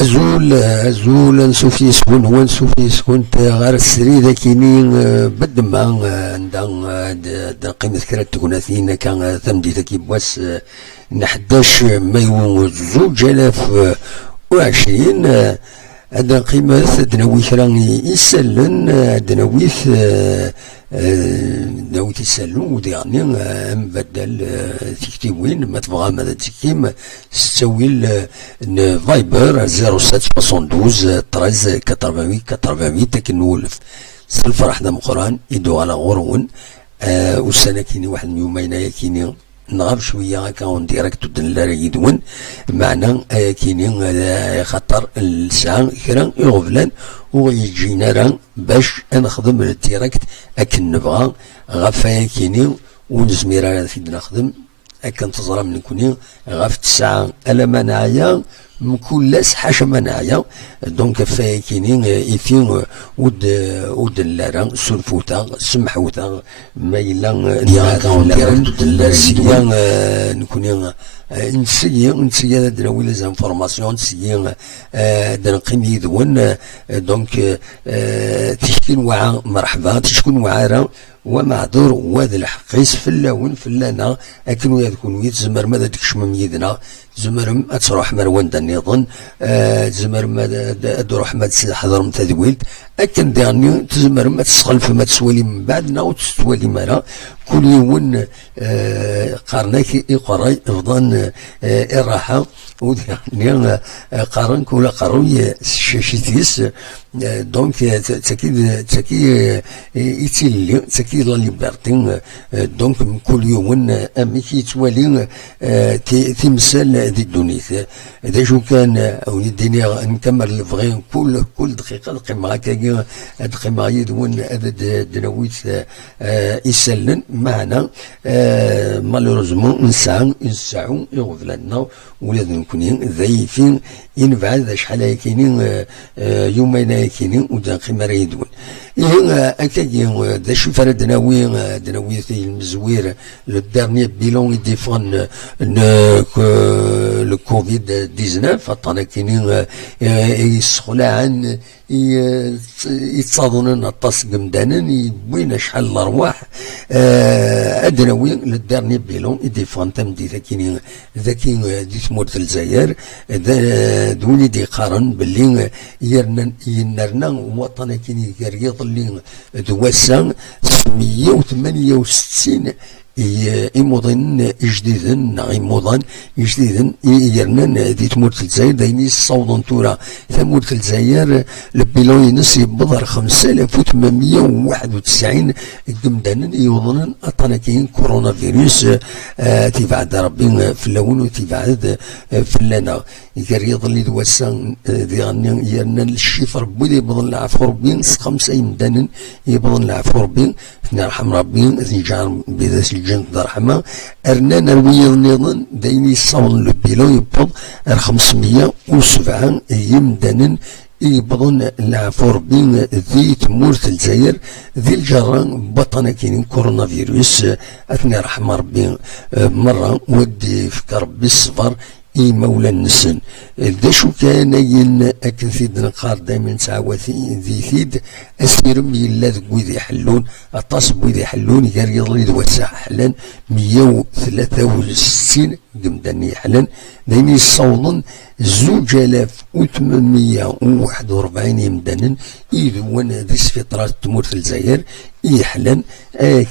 azul ansuf yes-wen wansuf yes-wen ɣer srid akini bedma anda qimet kra tegnatin akka tamdit aki bwas n 11 mayu 2020 هذا قيمة دناويت راني يسلن دناويت دناويت يسلن وديعني مبدل تكتيوين ما تبغى ماذا تكيم ستويل فايبر 0772 13 88 88 تكن نولف الفرح دا مقران يدو على غرون والسنة كيني واحد من يومين يكيني نغاب شوية هكا اون ديريكت ودن لا يدون معنا كيني خطر الساعة كرا يغفلان ويجينا راه باش نخدم الديريكت اكن نبغى غفايا كيني ونزمير فيد نخدم اكن تزرى من كوني غاف 9 الا منايا مكلاس حاشا منايا دونك فايا كيني يفين ود اللارا سلفوتا سمحوتا ما إلا ديال سيان نكوني نسيا دناوي لي زانفورماسيون نسيا دنقيم يدون دونك تشكين وعا مرحبا تشكون وعارا ومعذور وهذا الحقيس فلاون فلانا اكنو يكون يتزمر ماذا تكشمم يدنا زمرم تروح مروان دا نظن زمرم تروح ما تحضر من تدويلت اكن داني تزمرم ما تسخلف ما تسولي من بعدنا وتسولي مرا كل يوم قارناك يقرا يفضل الراحه وديعني قارن كل قروي شاشيتيس دونك تاكي يتيلي تاكي لا ليبرتي دونك كل يوم امي كيتوالي تمثال ذي الدنيا اذا شو كان او الدنيا نكمل الفغي كل دقيقه القيمه هكا القيمه يدون هذا دناويت يسلن معنا مالوريزمون نسعو يغفلنا ولاد نكونين ضعيفين ينفع ذا شحال كاينين يومين كاينين ودا قيمه راه يدون اكاكي ذا شوف راه دناوي المزوير لو دارني بيلون يديفون لو كوفيد 19 عطانا كاينين يسخلا عن يتصادون الطاس قمدانا يبوينا شحال الارواح ادناوي للدارني بيلون يديفون تمديثا كاينين ذاكي دي تمورت الجزائر دولي دي قارن باللي ينرنا وطنا كاين رياض اللي دواسا 168 يموضن جديدا يموضن جديدا يرنان دي تمورت الجزائر دايني الصوضن تورا ثمورت الجزائر البيلون ينس يبضر 5891 قمدانا يوضن اطانكين كورونا فيروس تيبعد ربي في اللون وتيبعد في اللنا يريض اللي دواسا ديالنا يرنان الشفر بودي يبضن العفو ربي 5 يمدانا يبضن العفو ربي نرحم ربي نجعل بذات الجنة رحمة أرنانا رويض نظن دايني صون لبيلو يبض 507 يمدانا يبضن العفو ربي ذي تمورت الجزائر ذي الجران بطنا كاينين كورونا فيروس أثناء رحمة ربي مرة ودي فكر بالصبر مولا النسن دا شو كان ين اكن ثيد نقار دايما تعاوثي ذي ثيد اسيرم يلا ذوي يحلون اطاس بوي يحلون يريض دواسا حلان 163 قمداني حلان دايما يصوضن 2841 يمدانا يذون ذي فترات تمورت الجزائر يحلن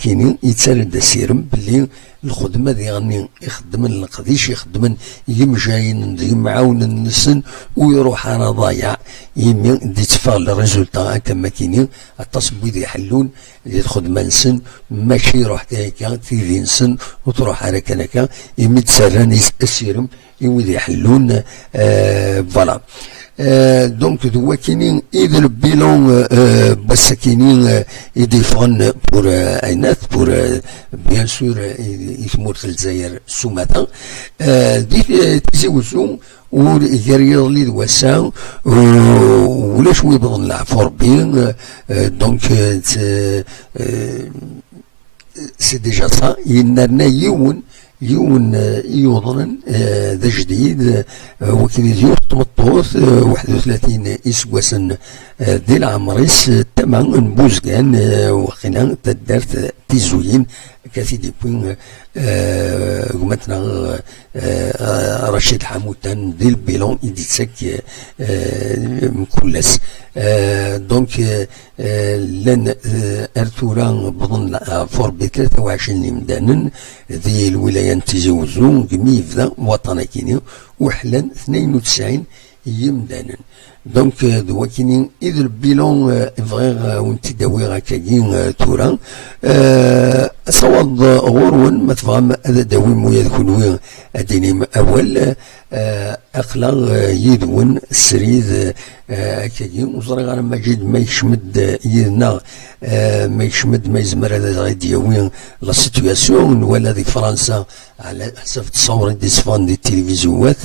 كاينين يتسرد سيرم باللي الخدمه ديالني يخدم القديش يخدم يمجاين يمعاون النسن ويروح انا ضايع يمين دي تفال الريزولتا كما كاينين التصبي دي يحلون دي الخدمه نسن ماشي يروح هكا تيدي نسن وتروح على كنكا يمي تسران السيرم يولي يحلون فوالا دونك دوا كاينين اذا البيلون بس كاينين يديفون بور عينات بور بيان سور يتمورت الجزائر سوماتا دي تيزيوزو ويريض لي دواسا ولا شوي بضن العفو ربي دونك سي ديجا سا ينرنا يون يون يوضن ذا جديد وكين ديور تمطوث 31 إسواسن ذي العمريس تمام بوزقان وخنا تدارت تيزوين كافي دي بوين قمتنا رشيد حموتان دي البيلون إديتسك مكولس دونك لن ارتوران بضن فور 23 مدانا ذي الولايات تزوزون قميفذا وطنكيني وحلان 92 يمدانا دونك دواكيني إذ البيلون فغير ونتي داوي غاكاين تورا صواد غورون ما تفهم هذا داوي مويا ذكونوي أدينيم أول أخلاق يدون السريد كاين وزرا غير مجد ما يشمد يدنا ما يشمد ما يزمر هذا غادي يوين لا سيتوياسيون ولا دي فرنسا على حسب تصور دي سفان دي التلفزيونات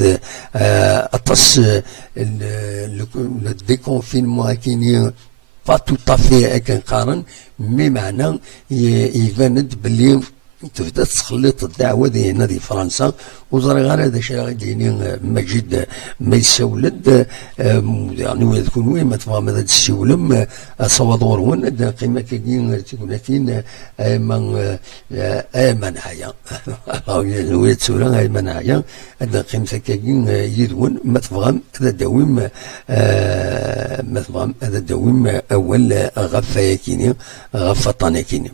أطس الديكونفينمون كاين با تو تافي كنقارن مي معنى يباند بلي تبدا تخلط الدعوه ديالنا دي فرنسا وزرا غير هذا الشيء غادي مجد ما يسولد يعني ويكون وين ما تفهم هذا السولم صوادور ون قيمه كاين تكوناتين من منعيا ويت سولا منعيا هذا قيمه كاين يدون ما تفهم هذا دويم ما تفهم هذا دويم اول غفا كيني غفا طناكيني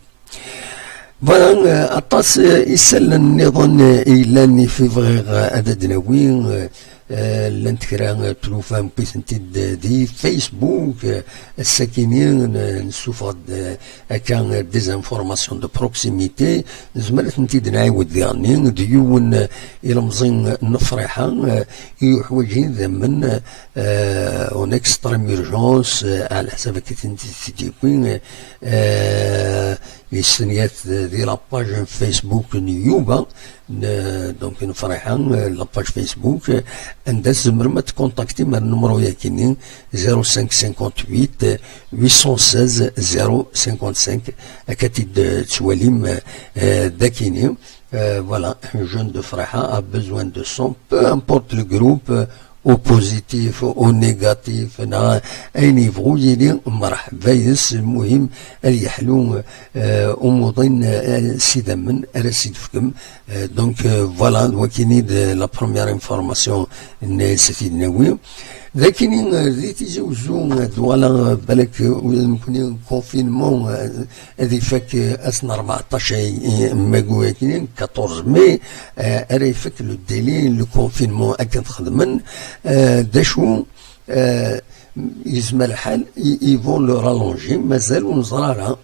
فوالا أطاس يسال النظام إلا في فغير عدد نوين لان تكرا تلوفا بيسنتيد دي فيسبوك الساكنين نشوف كان ديزانفورماسيون دو بروكسيميتي زمرت نتيد نعاود ديالني ديون الى مزين نفرحا يحوجين ذمن اون اكستريم اورجونس على حساب كتنتي السنيات دي لاباج فيسبوك نيوبا دونك نفرحان لاباج فيسبوك عندها زمر ما تكونتاكتي مع النمرو ياكينين 0558 816 055 اكاتيد تواليم داكيني فوالا ان جون دو فرحة a besoin de son peu importe le groupe او بوزيتيف او نيجاتيف اي نيفو يلي مرحبا يس المهم اللي يحلو اموضين سيدا من راسيد فكم دونك فوالا وكيني لا بروميير انفورماسيون سيدي ناوي لكن ذي تيزوزو دوالا بالك يمكن كونفينمون هذي فاك اسنا 14 ماكو كاين 14 مي راه فاك لو ديلي لو كونفينمون اكن خدمن داشو يزمى الحال يفون لو رالونجي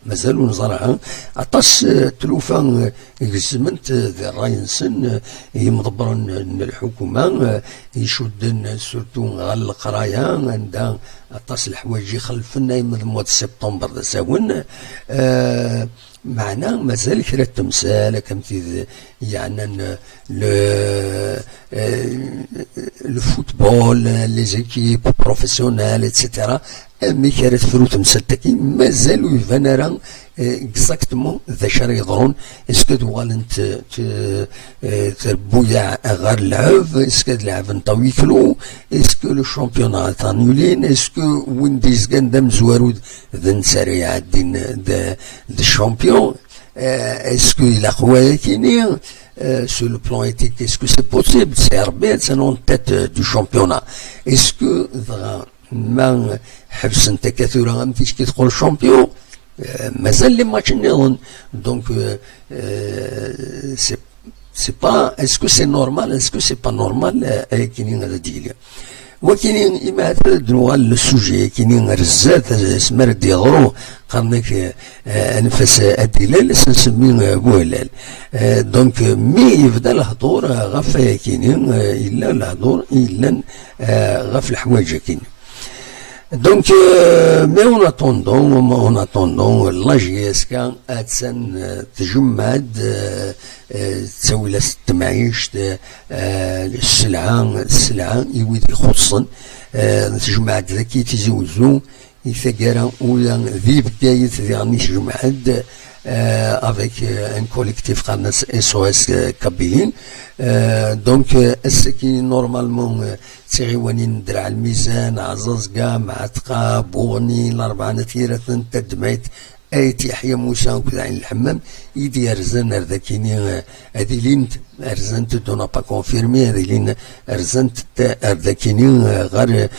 مازالو نزرعها عطاس تلوفا يزمنت ذي الراينسن يمضبرن الحكومه يشدن سورتو على القرايه عندها عطاس الحوايج يخلفنا من مواد سبتمبر دا ساون معنا مازال كرا التمثال كمثل يعني لو فوتبول لي زيكيب بروفيسيونال اتسيتيرا مي كانت فلو تمثال تاكي مازالو يبان راه اكزاكتومون ذا شرا يضرون اسكو دوالنت تربويا غير اللعب اسكو تلعب انت ويكلو اسكو لو شامبيونا تانولين اسكو وينديز كان دام زوارود ذا نساري عادين ذا الشامبيون اسكو الى قوايا كاينين sur le plan éthique, est-ce que c'est possible? C'est Arbet, c'est en tête du championnat. Est-ce que ما حبس انت كثيرا غمتيش كي تقول شامبيون مازال لي ماتش نظن دونك سي با اسكو سي نورمال اسكو سي با نورمال كاينين هذا ديالي وكاينين إما هذا دنوال السوجي كاينين رزات سمار ديغرو قرنك انفاس الدلال سنسميه بوهلال دونك مي يبدا الهضور غف كاينين الا الهضور الا غف الحوايج كاينين Donc, mais en attendant, la GSK أتسن تجمد تسوي لها التمعيش السلعة يويد خصا تجمعد ذكي تزوزو يثقرا ولا ذي بداية ذي غني تجمعد avec un collectif قالناس SOS كابيين. دونك السكي نورمالمون تيغيوانين درع الميزان عزاز كاع مع تقا بوغني الاربعه نتيرة تدميت ايت يحيى موسى وكذا عين الحمام يدي ارزان ارذاكيني هذي لين ارزنت دونا با كونفيرمي هذي لين ارزنت ارذاكيني غير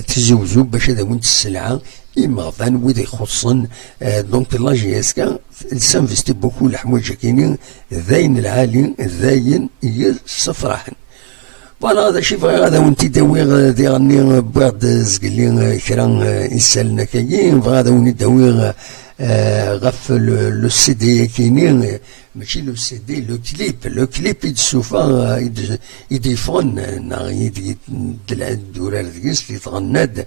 تزوزو باش هذا وانت السلعه إما غفان ويد يخصن. دونك لا جي اس كا سانفيستي بوكو الحوايج كاينين ذاين العالي ذاين هي الصفراحن. فوالا هذا شي هذا وانت داوي ديالني بعد زقلي كرا يسالنا كاين هذا وني داوي غف لو سي دي كاينين ماشي لو سي دي لو كليب يتسوفا يديفون يدي الدورار ديس اللي تغناد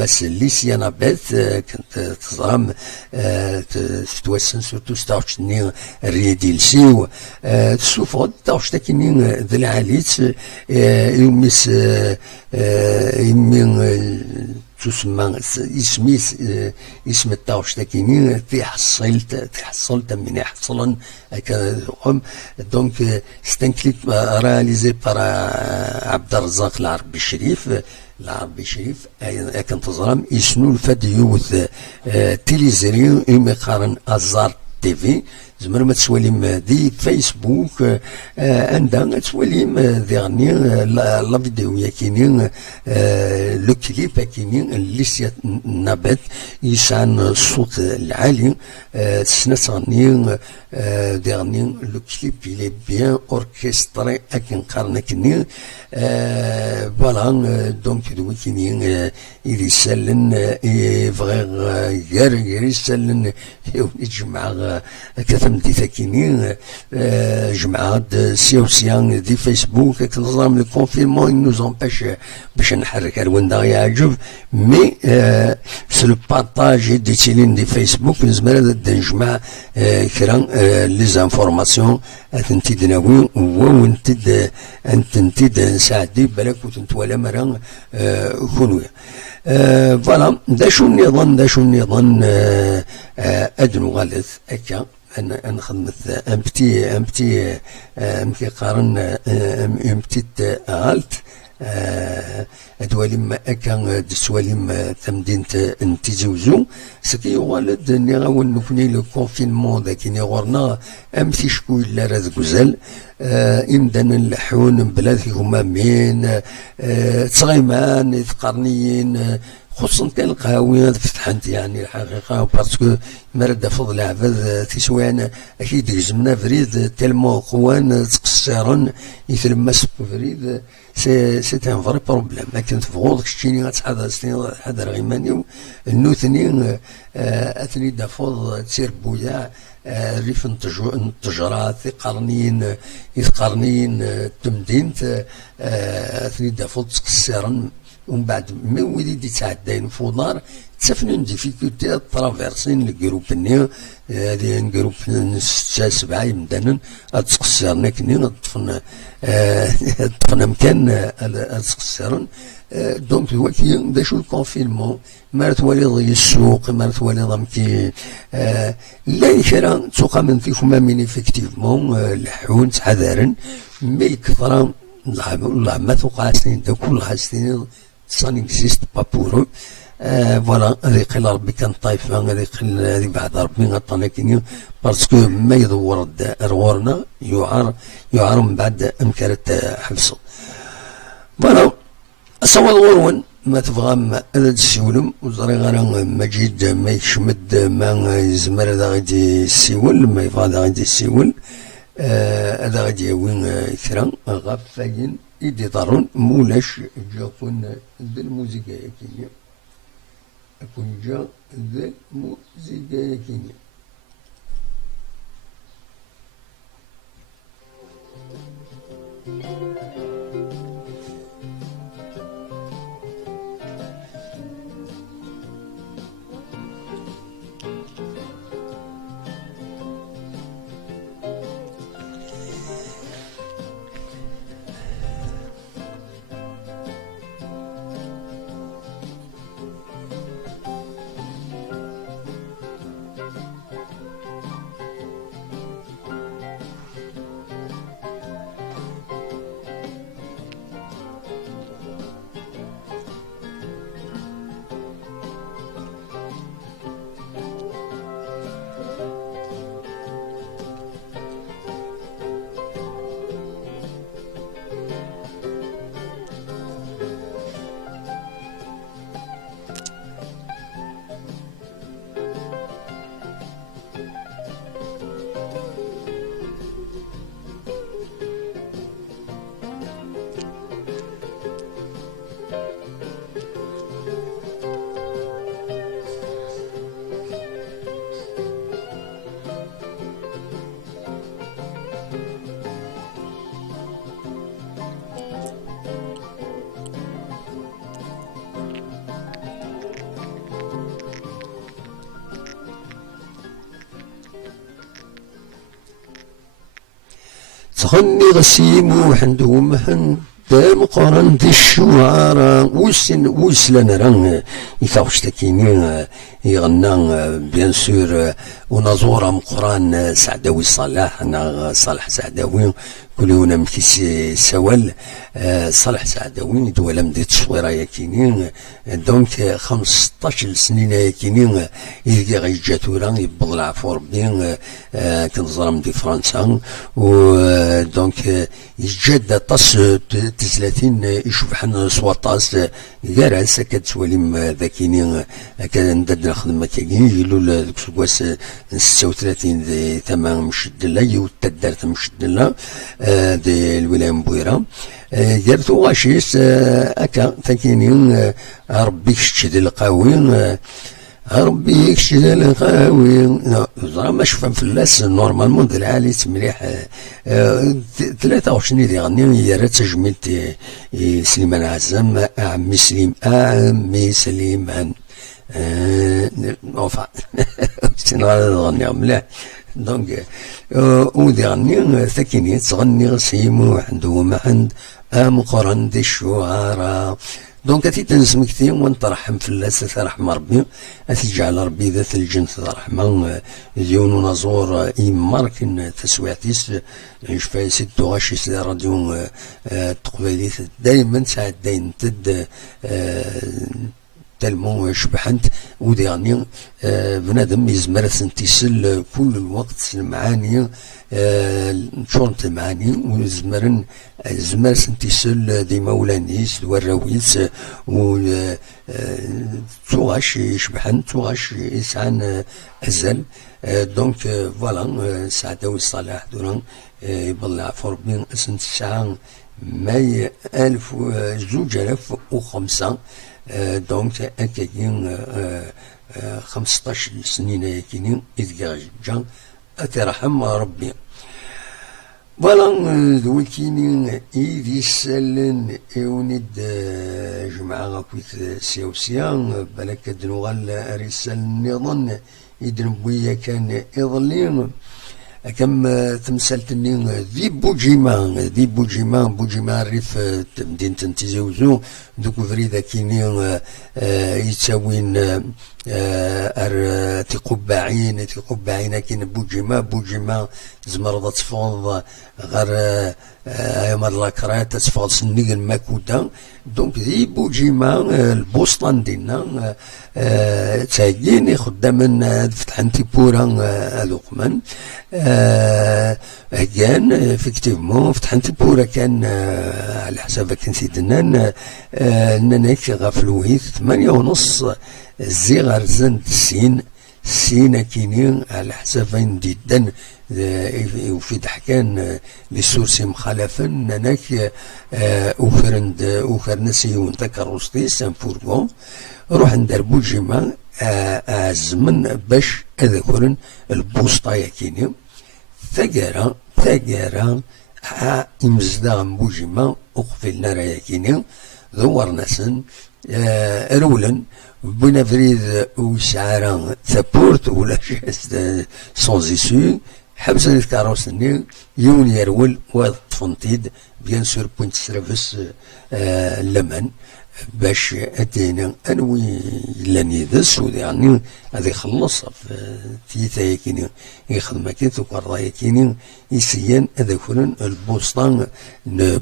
مسليس يا نابيت كنت تزرم تتوسن سورتو ستاوشني الريدي لسيو تسوفا تاوش تاكينين ذا العاليت يوميس يمين تسمى اسم التاوش تاكيني تحصلت من يحصلن دونك ستنكليب رياليزي بار عبد الرزاق العربي الشريف كان تزرم يسنو الفاد يوث تيليزري يمقارن ازار تيفي زمر ما تسواليم دي فيسبوك عندها تسواليم دي غني لا فيديو ياكينين لو كليب ياكينين اللي نابت يسعن الصوت العالي تسنى تغني دي غني لو كليب إلي بيان اوركستري اكن قارنا كني فوالا دونك دوي كينين إلي سالن يبغي غير يسالن يجمع كثم دي ثاكينين جماعات سيوسيان دي فيسبوك كنظام لو كونفينمون نوز امبيش باش نحرك الوندا يعجب مي سو لو بارطاج دي تيلين دي فيسبوك نزمر هذا نجمع كرا لي زانفورماسيون انتي ناوي انتي نساعدي بالك وتنتوالا مرا كونويا. فوالا دا شو النظام ادنو غالث اكا انا خدمت امتي قارن امتيت غالت ادواليم اكا دسواليم تمدين انتي زوزو سكي والد ني غاون نكوني لو كونفينمون ذاك ني غورنا امتي شكو الا راز غزال امدان اللحون بلاد هما مين تصغيمان يتقرنيين خصوصا كان القهاوي فتحت يعني الحقيقه باسكو مرد فضل عباد تيسوان اكيد يجمنا فريد تلمو قوان تقصرن يتلمس فريد سي ان فري بروبليم. لكن تفغوض كشتيني غتحضر سنين حضر غيماني النوثني اثني دافوض تسير بويا ريف التجارات يقرنين تمدينت اثني دافوض تقصرن ومن بعد مي وليدي تعداين فودار تسفنون ديفيكولتي ترافيرسين الجروب هذه جروب 6 7 يمدانن تقصرنا كني طفنا مكان تقصرن. دونك دلوقتي دا شو الكونفينمون ما توالي ضي السوق ما توالي ضمكي لا كرا تسوق من فيكم من افكتيفمون الحون تحذرن مي الكثرة ما توقع سنين دا كل سنين سان اكزيست با بور فوالا هذه قيل ربي كان طايفه هذه بعد ربي غطانا كيني باسكو ما يدور رغورنا يعار من بعد امكانة حبسه. فوالا اصوات غورون ما تبغى هذا تسولم وزري غير مجيد ما يشمد ما يزمر هذا غادي يسيول ما يبغى هذا غادي يسيول هذا غادي يوين كرا غفاين يدي ضرون مولاش جاكون ذا الموسيقى كينيا أكون جا ذا الموسيقى كينيا. تغني غسيم وحند ومحن دام قرن دي الشعراء وسلنا راه يفاوش تكيني يغنى بيان سور ونازورا مقران سعداوي صلاح انا صالح سعداوي كل يوم مكيس سوال صالح سعداوي دولا مدي تصويره ياكيني دونك 15 سنين ياكيني يلقى غيجاتورا يبض العفو ربي كنزرا مدي فرنسا ودونك يجاد طاس 30 يشوف حنا سواطاس كاراس كتسواليم ذاكيني كندد الخدمه كاين يجيلو ذوك سكواس 36 دي ثمان مشد لا يوتدارت مشد لا دي الولايه مبويره جرتو غاشيس اكا ثاكيني ربي يشد القاوي ربي يكشد القاوي زعما ما شفنا فلاس نورمالمون د العالي مليح 23 اللي غني يا ريت تجميلت سليمان عزام عمي سليم عمي سليمان اوفا غني مليح دونك ودي غني ثاكيني تغني غسيم وحندو ما عند مقرن دي الشعراء دونك أتي تنسم كثير وانت رحم في الله سترحم ربي أتي جعل ربي ذات الجنة رحمة ديون نزور ماركن تسويعتيس شفاي ستو غاشي سي راديو تقبيليت دايما ساعد داين تد تلمو شبحنت وديعني بنادم يزمر تنتسل كل الوقت المعاني شورت المعاني وزمرن زمر تنتسل دي مولانيس والراويس و توغاش يشبحن توغاش يسعن أزل دونك فوالا سعداوي الصلاح دوران يبلع فربين سنة الساعة ماي 2005 دونك أكاين 15 سنين يكينين إذ جان أترحم ربي فوالا ذوي كينين إذ يسالن إونيد جماعة غاكويت سيوسيان بلاك دنوغال رسال النظن يدنبويا كان إظلين كم تمثلتني ذي بوجيما ريف مدينة تنتيزي وزو دوك فريدا كيني يتساوين تقبعين كاين بوجيما زمرضة تفوض غير مر لاكرات تفوض سنيق الماكودا دونك ذي بوجيما البوسطان دينا تايين خداما فتحنتي بورا هذوقمن كان افكتيفمون فتحنتي بورا كان على حساب كان سيدنا ناناك غافلوهيت 8:30 الزيغر زند سين كينين على حسابين جدا وفي ضحكان للسورسي مخالفا ناناك اوفرن سيون تكروستي سانفورغون روح ندير بوجيما عزمن باش اذكرن البوسطة يكيني ثقارا إمزدا بوجيما أقفلنا راه يكيني ذورناسن رولا بنا فريد وسعارا ثابورت ولا شي سونز إسو حبسن الكاروسني يون يرول وطفنتيد بيان سور بوينت سيرفيس لمن باش اتينا انوي لاني ذس يعني هذا يخلص في تيتا يكيني يخدم كي تقرا يكيني يسيان هذا كلن البوسطان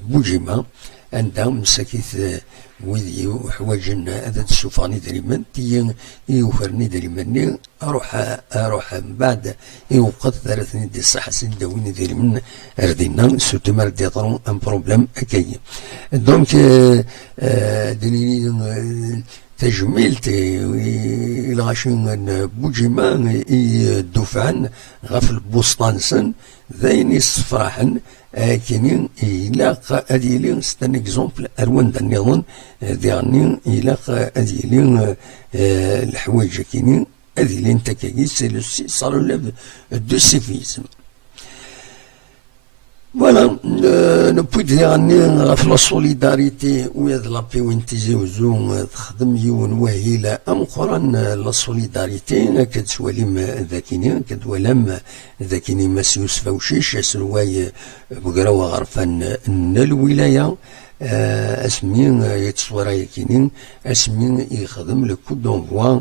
بوجيما عندها مساكيت ويدي وحواجن هذا تشوفاني دريمان تي يوفرني دريماني اروح من بعد يوقت ثلاثني دي الصحة سن داويني دريمان ردينا سوتو مال ديطرون ان بروبليم اكاي دونك دنيني تجميلت الغاشين بوجيما الدفعن غف البوسطانسن ذين الصفراحن كاينين إلاق أديلين ستان إكزومبل أروان دا النظام ديالني إلاق أديلين الحوايج كاينين أديلين تاكاكي سي لو صاروا لاب دو سيفيزم فوالا نبغي يعني غاف لا سوليداريتي ويا لابي وين تيجي وزو تخدم يون وهيلا ام قران لا سوليداريتي كتسواليم ذاكيني كتولم ذاكيني ماس يوسف وشيش سرواي بقراوة غرفان الولاية اسمي يتصور يكينين اسمي يخدم لو كو دونفوا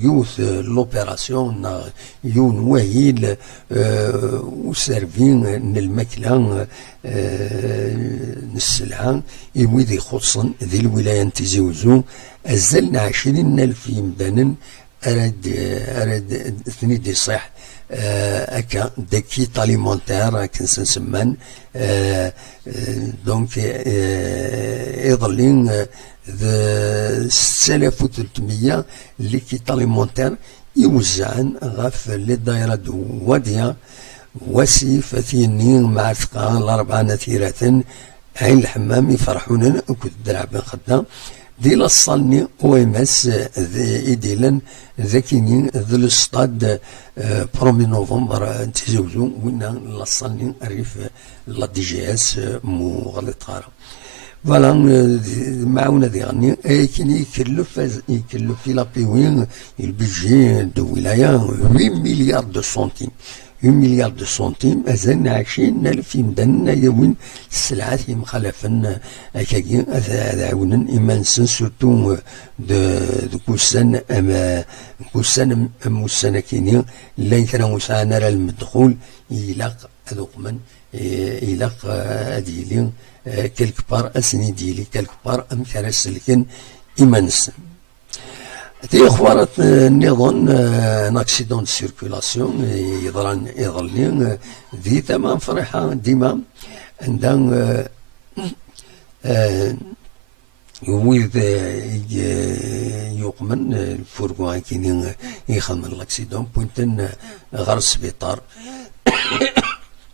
يوث لوبيراسيون يون وهيل وسيرفين الماكلة السلعة يويد يخصن ذي الولاية تيزي وزو أزلنا 20,000 يمدانا أراد ثني دي صح هكا دي كيت اليمونتير كنسن سمان دونك يظلين 6300 لي كيت اليمونتير يوزعن غاف لي دايرة دو واديا وسيف ثينين مع ثقة الأربعة نثيرات عين الحمام يفرحون كنت درع بن خدام دي لصالني او ام اس ايديلن ذاكيني ذو الاستاد برومي نوفمبر تيزوزو وين لصالني الريف لا دي جي اس مو غلط خارا فوالا معاونا ديالني كاين يكلف في لابيوين البيجي دو ولايه 8 مليار دو سنتيم 1 مليار دو سنتيم أزن 20,000 يمدن يوين السلعات مخالفن أكاكي عاونن إمانسن سورتو دو كوسان كوسان موسانا كيني لا يكرا موسانا راه المدخول يلاق هذوك من يلاق أديلي كالك بار أسني ديلي كالك بار أم كرا سلكن إمانسن تي اخبارات النظام اكسيدون سيركولاسيون يظلين ذي تمام فرحة ديما عندها يويد يقمن الفورغوان كينين يخدم الاكسيدون بوينتن غير السبيطار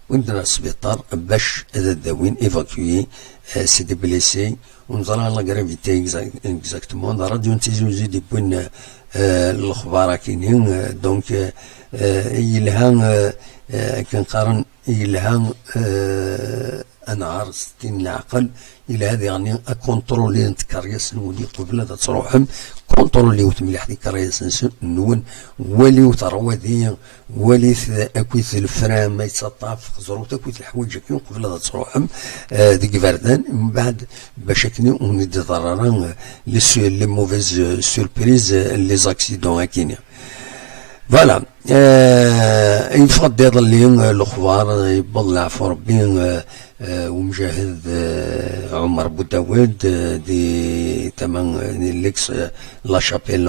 وندنا السبيطار باش هذا الداوين ايفاكوي سي دي بليسي ونظرا لا غرافيتي اكزاكتومون راديو نتيزوزي دي بوين الاخبار كاينين دونك يلها كنقارن يلها انا عارف 60 العقل الى هذه يعني كونترولي نتكريس نولي قبل هذا تروحهم كونترولي وتمليح ديك كريس نون ولي وتروادي ولي اكويث الفران ما يتسطاف خزروت اكويث الحوايج كي قبل هذا تروحهم ديك فردان من بعد باش كني وندي ضرران لي موفيز سوربريز لي زاكسيدون كاينين فوالا يفضل يظلين الاخبار يبلع في ربي ومجاهد عمر بوداود دي تمام ليكس لا شابيل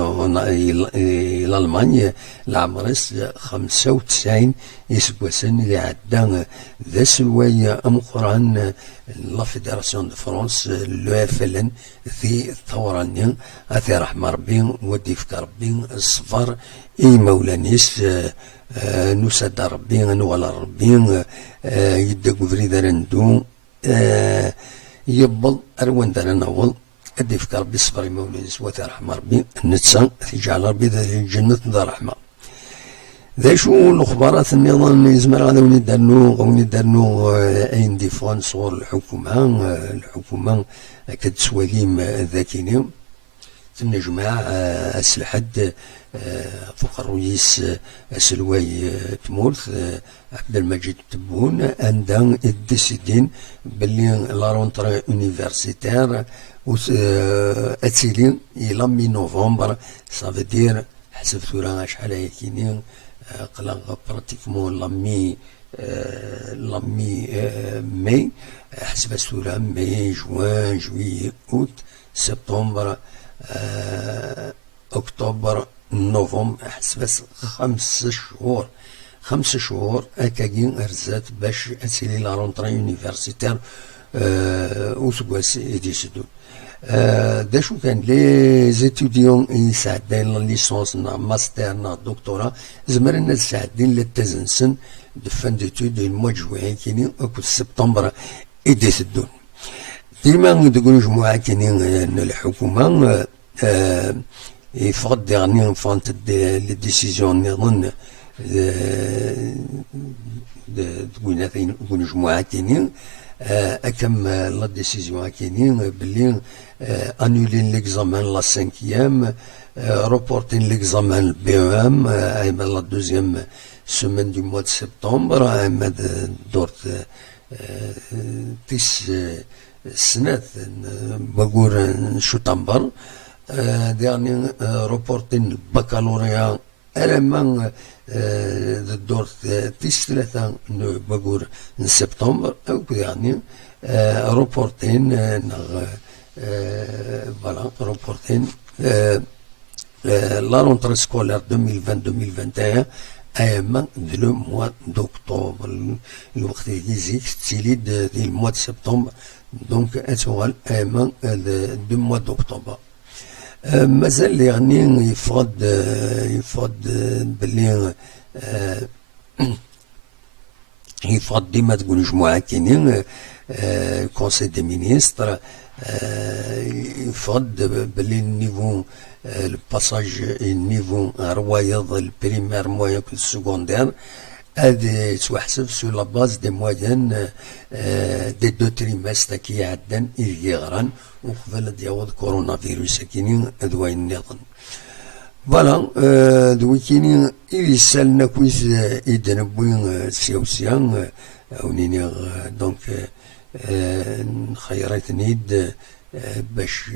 الالمانيا العمرس 95 يسكوسن اللي عدى ذا سلوية ام قران لا فيدراسيون دو فرانس لو اف ال ان في الثورانيا اثي رحمة ربي ودي فكر ربي الصفر اي مولانيس نسد ربي نوغل ربي يدق فريد رندو يبل اروان دار نوال ادي فكر ربي الصفر مولانيس وثي رحمة ربي نتسا تجعل ربي ذا الجنة ذا رحمة ذا شو الاخبارات النظام يزمر غادا وني دارنو اين ديفون صور الحكومة كتسواليم ذاكيني تنجمع السلحد فوق الرئيس سلواي تمورث عبد المجيد تبون عندها الديسيدين باللي لا رونتري يونيفرسيتير اتسيلين الى مي نوفمبر صافي دير حسب ثورة شحال هيكينين قلق براتيكمون لامي مي حسب الثورة مي جوان جويي اوت سبتمبر اكتوبر نوفمبر حسب 5 شهور هكاكين ارزات باش اسيلي لا رونتري يونيفرسيتير وسكواس يديسدون دا شو كان لي زيتوديون يساعدين ليسونس نا ماستر نا دكتوراه زمرنا ساعدين للتزنسن دو فان ديتود الموا جوان كيني اكو سبتمبر يديسدون ديما تقول جماعة كاينين الحكومة يفقد يعني فانت لي ديسيزيون نظن تقولنا مجموعة كاينين كم لا ديسيزيون كاينين باللي انولين ليكزامان لا سانكيام روبورتين ليكزامان البي او ام ايما لا دوزيام سيمين دو موا دو سبتمبر ايما دورت تيس سنات بقول شتنبر ديعني روبورتين البكالوريا ألمان دور تيس ثلاثة بقول سبتمبر أو يعني روبورتين فوالا روبورتين لا رونتري سكولير 2020-2021 أيما لو موا دأكتوبر الوقت يزيك تيليد دي الموا دو سبتمبر دونك أتوال أيما دو موا دأكتوبر مازال يعني يفض بلي يفض ديما تقول مجموعة كاينين كونسي دي مينيستر يفض بلي النيفو الباساج النيفو روايض البريمير مويان كو السكوندير هذا يتوحسب سو لا باز دي مويان دي دو تريمستر كي عدن يغران وقبل دياود كورونا فيروس كينين ادواين النظام فوالا دوي كينين يسالنا كويس يدنبوين سيوسيان اونيني دونك خيرات نيد باش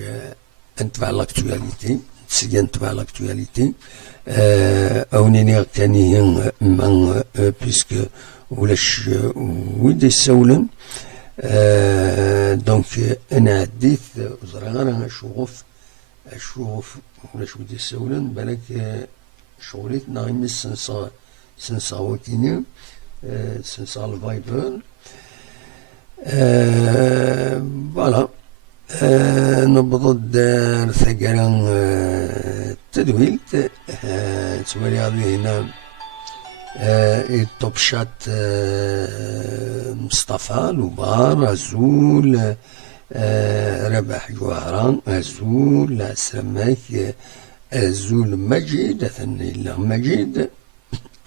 نتبع لاكتواليتي نتبع لاكتواليتي اونيني كانيين من بيسك ولاش ويدي السولن دونك انا عديت زرا انا اشوف ولاش ودي السولن بالك شغليت نايم سنسا وكيني سنسا الفايبر فوالا نبض ثقرا تدويلت تولي هذه هنا الطبشات مصطفى لوبار أزول رباح جوهران أزول سماك أزول مجيد أثني الله مجيد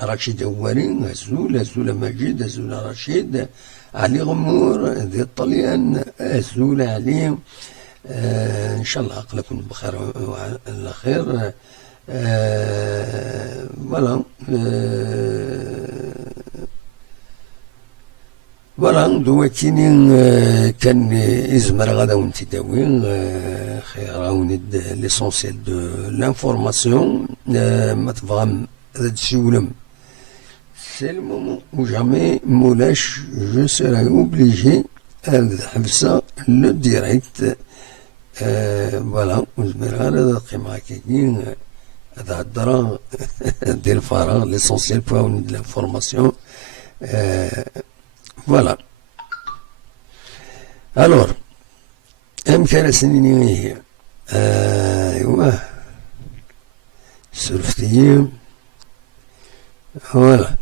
رشيد أولين أزول مجيد أزول رشيد علي غمور ذي الطليان أزول عليهم إن شاء الله أقلكم بخير وعلى خير فوالا فوالا دواتيني كان يزمر غدا ونتي داوين خير ونيد ليسونسيال دو لانفورماسيون ما تفهم هذا تسولم c'est le moment où jamais مولاش je serai obligé حفصة le direct فوالا وزمر هذا القيمة كاين هذا الدرا ديال الفراغ ليسونسيال بوان دو لانفورماسيون فوالا الور امكان سنيني ايوا سرفتي فوالا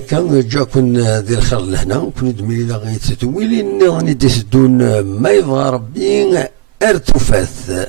كان جاكن ذي الخير لهنا كون دمي لا غيتتويلي نظني تسدون ما يبغى ربي ارتفاث